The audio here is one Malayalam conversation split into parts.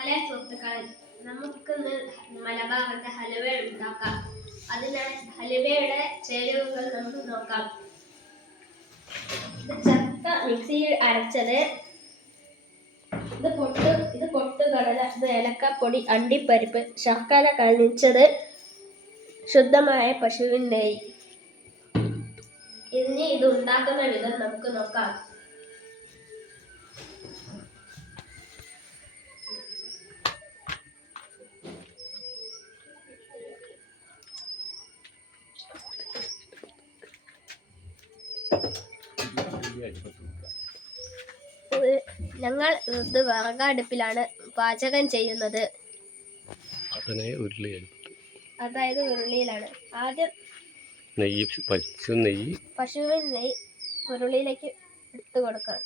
ഹലോ സുഹൃത്തുക്കളെ, നമുക്കിന്ന് മലബാറിന്റെ ഹലുവ ഉണ്ടാക്കാം. അതിനാൽ ഹലുവയുടെ ചേരുവകൾ നമുക്ക് നോക്കാം. ഇത് ചക്ക മിക്സിയിൽ അരച്ചത്, ഇത് പൊട്ടുകടല, ഇത് ഏലക്കപ്പൊടി, അണ്ടിപ്പരിപ്പ്, ശർക്കര കനിച്ചത്, ശുദ്ധമായ പശുവിൻ നെയ്യ്. ഇനി ഇത് ഉണ്ടാക്കുന്ന വിധം നമുക്ക് നോക്കാം. ഞങ്ങൾ ഇത് വിറകടുപ്പിലാണ് പാചകം ചെയ്യുന്നത്. അതായത് ഉരുളിയിലാണ്. ആദ്യം പശുവിൻ നെയ്യ് ഉരുളിയിലേക്ക് ഇട്ട് കൊടുക്കാം.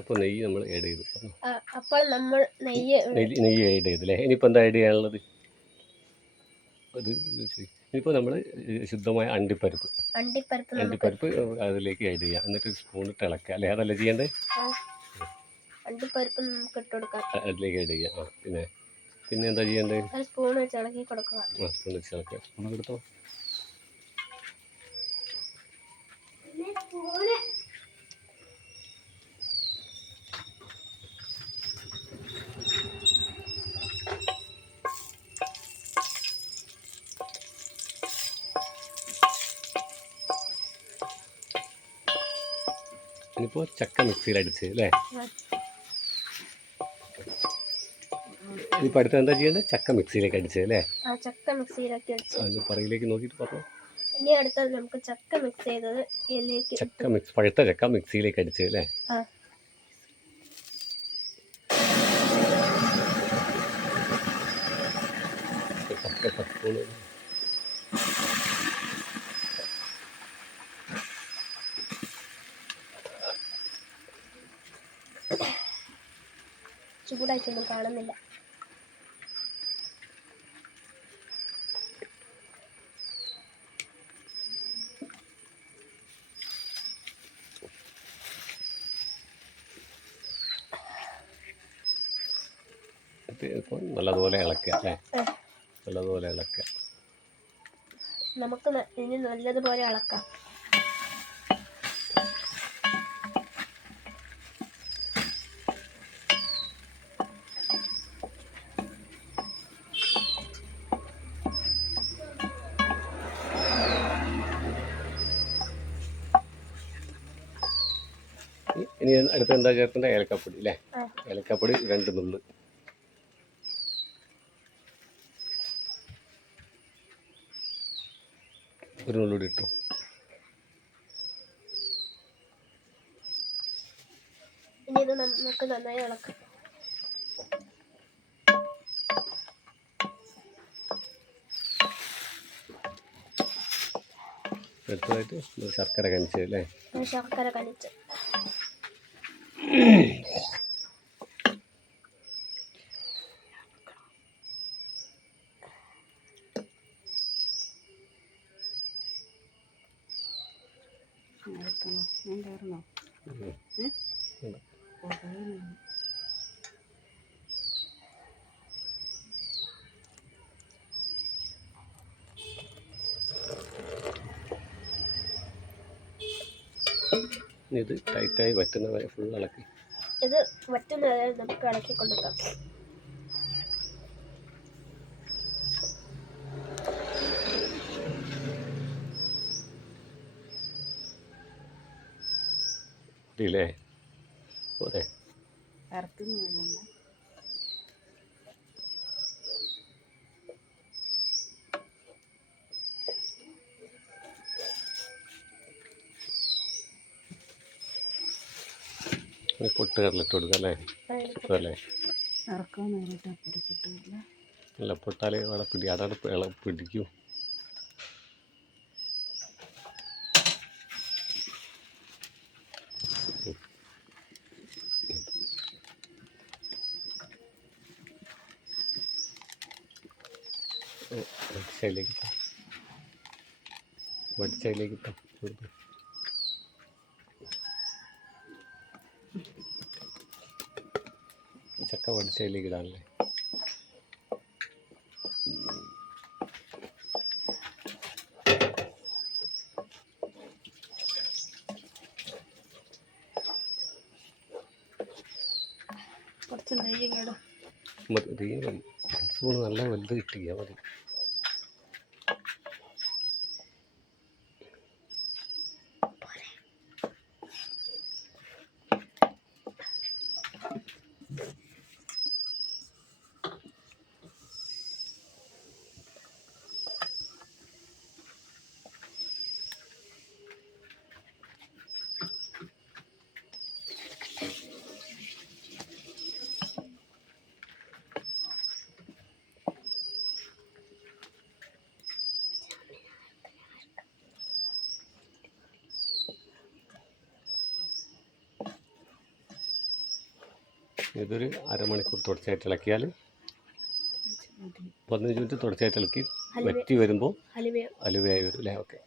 അപ്പോൾ നെയ്യ് നമ്മൾ ആഡ് ചെയ്തു. അപ്പോൾ നമ്മൾ നെയ്യ് ആഡ് ചെയ്തല്ലേ. ഇനിയിപ്പോൾ എന്താ ആഡ് ചെയ്യാനുള്ളത്? ഇനിയിപ്പോൾ നമ്മൾ ശുദ്ധമായ അണ്ടിപ്പരിപ്പ് അതിലേക്ക് ആഡ് ചെയ്യാം. എന്നിട്ട് സ്പൂൺ ഇട്ട് ഇളക്കുക അല്ലേ? അതല്ലേ ചെയ്യേണ്ടത്? അണ്ടിപ്പരിപ്പ് നമുക്ക് ഇട്ട് കൊടുക്കാം. അതിലേക്ക് ആഡ് ചെയ്യാം. പിന്നെ എന്താ ചെയ്യേണ്ടത്? സ്പൂൺ വെച്ച് ഇളക്കി കൊടുക്കുക. സ്പൂൺ വെച്ച് ഇളക്കുക. സ്പൂൺ എടുത്തോ. ഇനിയിപ്പോൾ ചക്ക മിക്സിയിൽ അടിച്ച് അല്ലേ? ഇനിയിപ്പോൾ അടുത്ത് എന്താ ചെയ്യേണ്ടത്? ചക്ക മിക്സിയിലേക്ക് അടിച്ചത് അല്ലേ? ചക്ക മിക്സിയിലേക്ക് അടിച്ച് പറയിലേക്ക് നോക്കിയിട്ട് പറഞ്ഞു. ഇനി അടുത്തത് നമുക്ക് ചക്ക മിക്സ് ചെയ്തത് പഴുത്ത ചക്ക മിക്സിയിലേക്ക് അടിച്ചത് അല്ലേ? ചൂടായിട്ടൊന്നും കാണുന്നില്ല. ഇപ്പോൾ നല്ലതുപോലെ ഇളക്കുക അല്ലേ? നല്ലതുപോലെ ഇളക്കുക. നമുക്ക് ഇനി നല്ലതുപോലെ ഇളക്കാം. ഇനി അടുത്ത് എന്താ ചേർക്കേണ്ടത്? ഏലക്കപ്പൊടി അല്ലേ? ഏലക്കപ്പൊടി 2 നുള്ള്. ഒരു നുള്ളൂടി ഇട്ടു. ഇനി ഇത് നമുക്ക് നന്നായി ഇളക്കാം. അടുത്തതായിട്ട് ശർക്കര കനിച്ചത് അല്ലേ? ശർക്കര കനിച്ച് ഇത് ടൈറ്റായി വറ്റുന്ന വരെ ഫുൾ ഇളക്കി. ഇത് വറ്റുന്ന വരെ നമുക്ക് ഇളക്കി കൊടുക്കാം. ഇല്ലേ? പോരെ? പൊട്ട് കടലിട്ട് കൊടുക്കുക അല്ലേ? അതല്ലേ ഇറക്കാൻ നേരിട്ട് അപ്പുറം കിട്ടില്ല. അല്ല പൊട്ടാൽ അവിടെ അവിടെ പിടിക്കും. വടിച്ചതിലേക്ക് ഇട്ടോ ചക്ക വടിച്ചതിലേക്ക് ഇടാനല്ലേ? കുറച്ച് നെയ്യ് കേടും മതി തീ മതി. സ്പൂണ് നല്ല വലുത് കിട്ടിയാൽ മതി. ഇതൊരു അരമണിക്കൂർ തുടർച്ചയായിട്ട് ഇളക്കിയാൽ 15 മിനിറ്റ് തുടർച്ചയായിട്ട് ഇളക്കി വറ്റി വരുമ്പോൾ ഹലുവയോ അലുവയായി വരും അല്ലേ? ഓക്കെ.